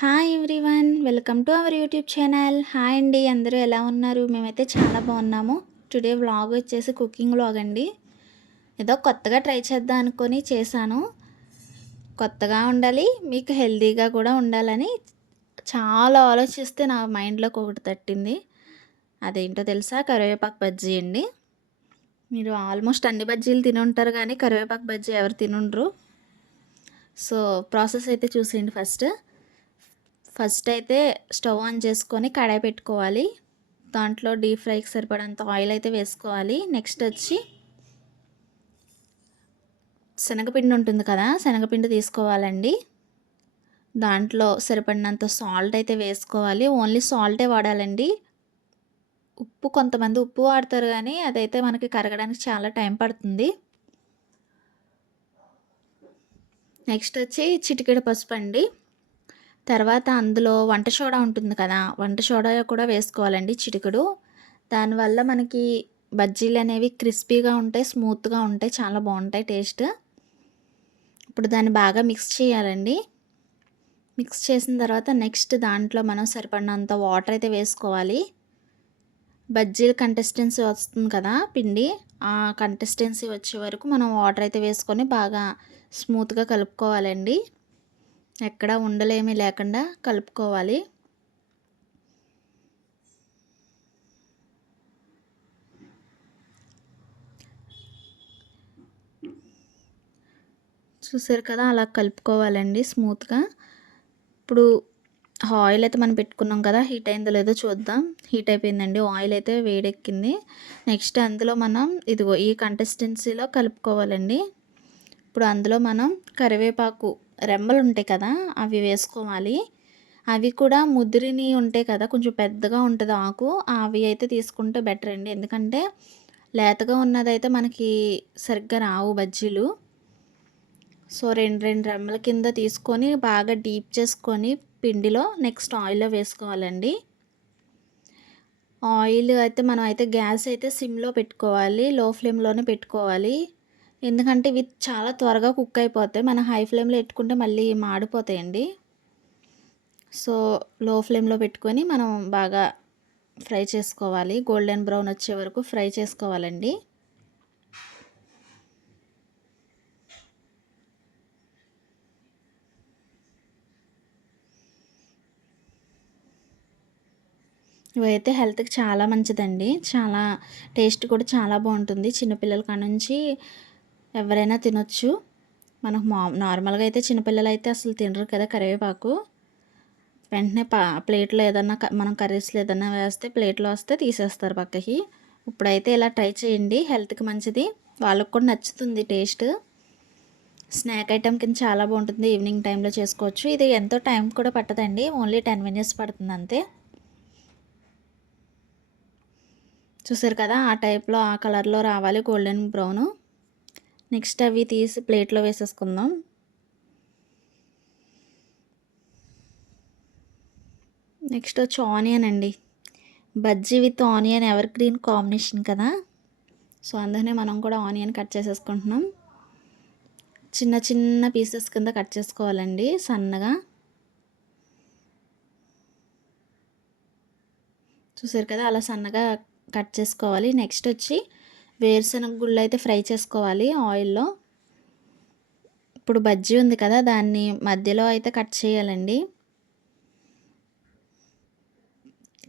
Hi everyone, welcome to our YouTube channel. Hi అండి, అందరూ ఎలా ఉన్నారు? మేమైతే చాలా బాగున్నాము. టుడే వ్లాగ్ వచ్చేసి కుకింగ్ వ్లాగ్ అండి. ఏదో కొత్తగా ట్రై చేద్దాం అనుకొని చేశాను. కొత్తగా ఉండాలి, మీకు హెల్తీగా కూడా ఉండాలని చాలా ఆలోచిస్తే నా మైండ్లోకి ఒకటి తట్టింది. అదేంటో తెలుసా? కరివేపాకు బజ్జీ అండి. మీరు ఆల్మోస్ట్ అన్ని బజ్జీలు తిని ఉంటారు, కానీ కరివేపాకు బజ్జీ ఎవరు తినుండ్రు. సో ప్రాసెస్ అయితే చూసేయండి. ఫస్ట్ అయితే స్టవ్ ఆన్ చేసుకొని కడాయి పెట్టుకోవాలి. దాంట్లో డీప్ ఫ్రైకి సరిపడంత ఆయిల్ అయితే వేసుకోవాలి. నెక్స్ట్ వచ్చి శనగపిండి ఉంటుంది కదా, శనగపిండి తీసుకోవాలండి. దాంట్లో సరిపడినంత సాల్ట్ అయితే వేసుకోవాలి. ఓన్లీ సాల్టే వాడాలండి. ఉప్పు కొంతమంది ఉప్పు వాడతారు, కానీ అదైతే మనకి కరగడానికి చాలా టైం పడుతుంది. నెక్స్ట్ వచ్చి చిటికెడు పసుపు అండి. తర్వాత అందులో వంట సోడా ఉంటుంది కదా, వంట సోడా కూడా వేసుకోవాలండి చిటికెడు. దానివల్ల మనకి బజ్జీలు అనేవి క్రిస్పీగా ఉంటాయి, స్మూత్గా ఉంటాయి, చాలా బాగుంటాయి టేస్ట్. ఇప్పుడు దాన్ని బాగా మిక్స్ చేయాలండి. మిక్స్ చేసిన తర్వాత నెక్స్ట్ దాంట్లో మనం సరిపడినంత వాటర్ అయితే వేసుకోవాలి. బజ్జీల కన్సిస్టెన్సీ వస్తుంది కదా పిండి, ఆ కన్సిస్టెన్సీ వచ్చే వరకు మనం వాటర్ అయితే వేసుకొని బాగా స్మూత్గా కలుపుకోవాలండి. ఎక్కడ ఉండలేమీ లేకుండా కలుపుకోవాలి. చూసారు కదా, అలా కలుపుకోవాలండి స్మూత్గా. ఇప్పుడు ఆయిల్ అయితే మనం పెట్టుకున్నాం కదా, హీట్ అయిందో లేదో చూద్దాం. హీట్ అయిపోయిందండి, ఆయిల్ అయితే వేడెక్కింది. నెక్స్ట్ అందులో మనం ఇదిగో ఈ కన్సిస్టెన్సీలో కలుపుకోవాలండి. ఇప్పుడు అందులో మనం కరివేపాకు రెమ్మలు ఉంటాయి కదా, అవి వేసుకోవాలి. అవి కూడా ముదిరిని ఉంటాయి కదా, కొంచెం పెద్దగా ఉంటుంది ఆకు, అవి అయితే తీసుకుంటే బెటర్ అండి. ఎందుకంటే లేతగా ఉన్నదైతే మనకి సరిగ్గా రావు బజ్జీలు. సో రెండు రెండు రెమ్మల కింద తీసుకొని బాగా డీప్ చేసుకొని పిండిలో నెక్స్ట్ ఆయిల్లో వేసుకోవాలండి. ఆయిల్ అయితే మనం అయితే గ్యాస్ అయితే సిమ్లో పెట్టుకోవాలి, లో ఫ్లేమ్లోనే పెట్టుకోవాలి. ఎందుకంటే ఇవి చాలా త్వరగా కుక్ అయిపోతాయి. మనం హై ఫ్లేమ్లో పెట్టుకుంటే మళ్ళీ మాడిపోతాయండి. సో లో ఫ్లేమ్లో పెట్టుకొని మనం బాగా ఫ్రై చేసుకోవాలి. గోల్డెన్ బ్రౌన్ వచ్చే వరకు ఫ్రై చేసుకోవాలండి. ఇవైతే హెల్త్కి చాలా మంచిదండి. చాలా టేస్ట్ కూడా చాలా బాగుంటుంది. చిన్నపిల్లల కాడ నుంచి ఎవరైనా తినొచ్చు. మనకు నార్మల్గా అయితే చిన్నపిల్లలు అయితే అసలు తినరు కదా కరివేపాకు. వెంటనే ప్లేట్లో ఏదన్నా మనం కర్రీస్లో ఏదన్నా వేస్తే ప్లేట్లో వస్తే తీసేస్తారు పక్కకి. ఇప్పుడైతే ఇలా ట్రై చేయండి, హెల్త్కి మంచిది, వాళ్ళకి కూడా నచ్చుతుంది టేస్ట్. స్నాక్ ఐటెం కింద చాలా బాగుంటుంది. ఈవినింగ్ టైంలో చేసుకోవచ్చు. ఇది ఎంతో టైం కూడా పట్టదండి, ఓన్లీ 10 మినిట్స్ పడుతుంది అంతే. చూసారు కదా, ఆ టైప్లో ఆ కలర్లో రావాలి, గోల్డెన్ బ్రౌను. నెక్స్ట్ అవి తీసి ప్లేట్లో వేసేసుకుందాం. నెక్స్ట్ వచ్చి ఆనియన్ అండి. Bajji with onion ever green combination కదా, సో అందుకనే మనం కూడా ఆనియన్ కట్ చేసేసుకుంటున్నాం. చిన్న చిన్న పీసెస్ కింద కట్ చేసుకోవాలండి సన్నగా. చూసారు కదా, అలా సన్నగా కట్ చేసుకోవాలి. నెక్స్ట్ వచ్చి వేరుశనగ గుళ్ళు అయితే ఫ్రై చేసుకోవాలి ఆయిల్లో. ఇప్పుడు బజ్జీ ఉంది కదా, దాన్ని మధ్యలో అయితే కట్ చేయాలండి.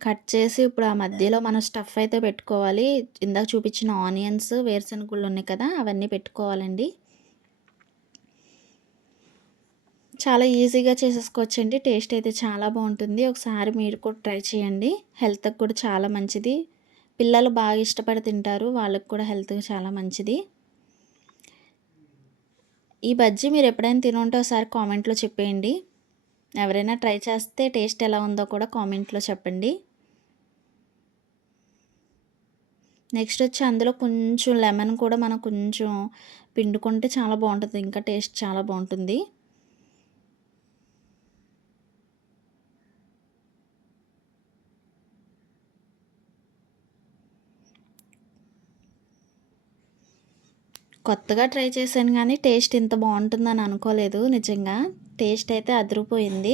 కట్ చేసి ఇప్పుడు ఆ మధ్యలో మనం స్టఫ్ అయితే పెట్టుకోవాలి. ఇందాక చూపించిన ఆనియన్స్, వేరుశనగ గుళ్ళు ఉన్నాయి కదా, అవన్నీ పెట్టుకోవాలండి. చాలా ఈజీగా చేసేసుకోవచ్చండి. టేస్ట్ అయితే చాలా బాగుంటుంది. ఒకసారి మీరు కూడా ట్రై చేయండి, హెల్త్కి కూడా చాలా మంచిది. పిల్లలు బాగా ఇష్టపడి తింటారు, వాళ్ళకి కూడా హెల్త్కి చాలా మంచిది. ఈ బజ్జీ మీరు ఎప్పుడైనా తినుంటే ఒకసారి కామెంట్లో చెప్పేయండి. ఎవరైనా ట్రై చేస్తే టేస్ట్ ఎలా ఉందో కూడా కామెంట్లో చెప్పండి. నెక్స్ట్ వచ్చి అందులో కొంచెం లెమన్ కూడా మనం కొంచెం పిండుకుంటే చాలా బాగుంటుంది, ఇంకా టేస్ట్ చాలా బాగుంటుంది. కొత్తగా ట్రై చేశాను, కానీ టేస్ట్ ఇంత బాగుంటుందని అనుకోలేదు. నిజంగా టేస్ట్ అయితే అదిరిపోయింది.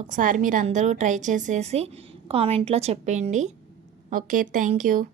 ఒకసారి మీరందరూ ట్రై చేసేసి కామెంట్లో చెప్పేయండి. ఓకే. Thank you.